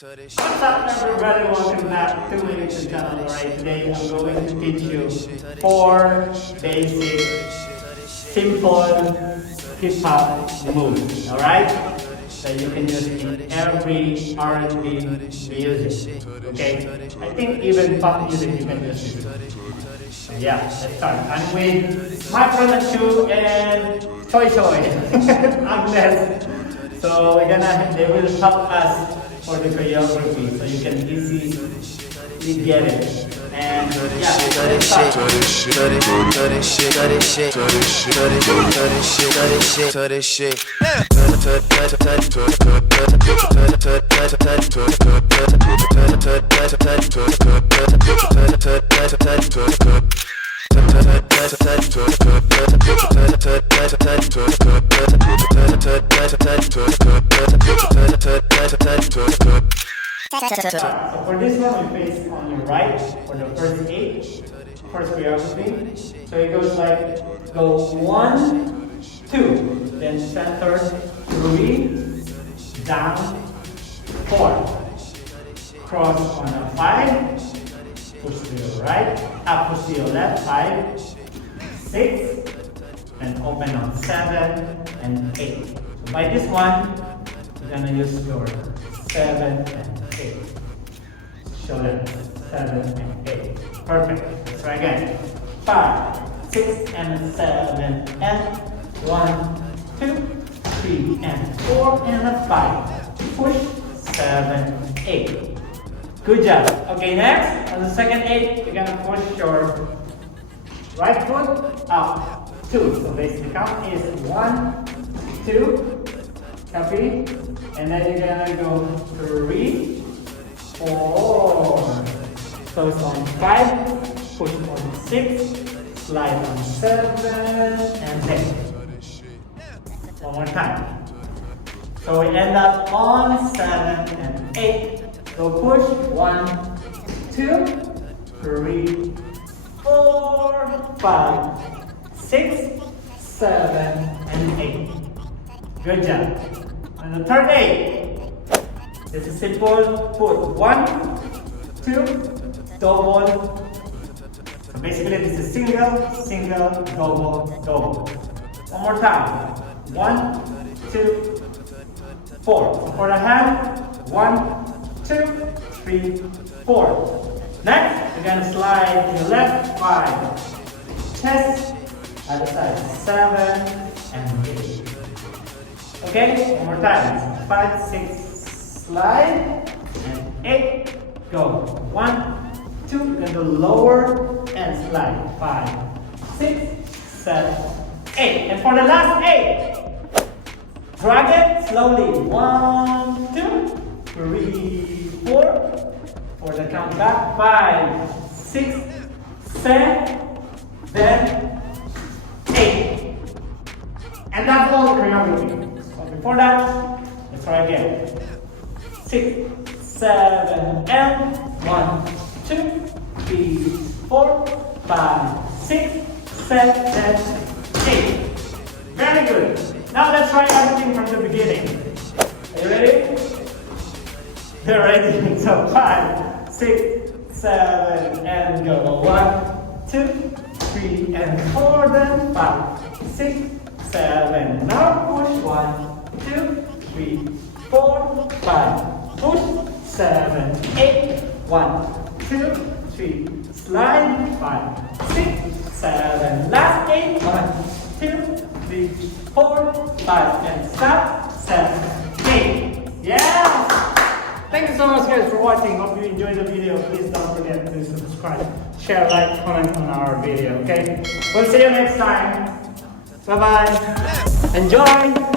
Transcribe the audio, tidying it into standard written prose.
What's up everybody, welcome back to my YouTube channel. Alright, today I'm going to teach you 4 basic, simple hip-hop moves, alright? That you can use in every R&B music, okay? I think even pop music you can use it. Yeah, let's start. I'm with my friend Chu and Choi Choi. I'm Les. So they will help us for the choreography, so you can easily get it. And yeah, let's start. So for this one, we face on your right for the first 8, first choreography. So it goes like, go 1, 2, then center 3, down 4, cross on a 5, push to your right, up push to your left, 5, 6, and open on 7 and 8. So by this one, you're gonna use your 7 and 8. Show them 7 and 8. Perfect. Let's try again. 5, 6, and 7, and 1, 2, 3, and 4, and a 5. Push 7, 8. Good job. Okay, next on the second 8, you're gonna push your right foot up 2. So basic count is 1, 2, copy, and then you're gonna go 3, 4. So it's on 5, push on 6, slide on 7, and 8. One more time. So we end up on 7 and 8. So push 1, 2, 3, 4, 5, 6, 7, and 8. Good job. And the third 8. This is simple. Put 1, 2, double. So basically this is single, single, double, double. One more time. 1, 2, 4. For the hand, 1, 2, 3, 4. Next, we're gonna slide to the left, 5. Chest, other side, 7 and 8. Okay, one more time. 5, 6, slide, and 8. Go. 1, 2, then the lower and slide. 5, 6, 7, 8. And for the last 8, drag it slowly. 1, 2, 3, 4. For the count back. 5, 6, 7, 8. And that's all the choreography. So before that, let's try again. 6, 7, and 1, 2, 3, 4, 5, 6, 7, 8. Very good. Now let's try everything from the beginning. Are you ready? You're ready. So 5, 6, 7, and go. 1, 2, 3, and 4. Then 5, 6, 7. Now push 1, 2, 3, 4, 5. Push 7, 8. 1, 2, 3. Slide 5, 6, 7. Last 8. 1, 2, 3, 4, 5. And stop. 7, 8. Yeah! Thank you so much guys for watching. Hope you enjoyed the video. Please don't forget to subscribe, share, like, comment on our video, okay? We'll see you next time. Bye-bye. Enjoy!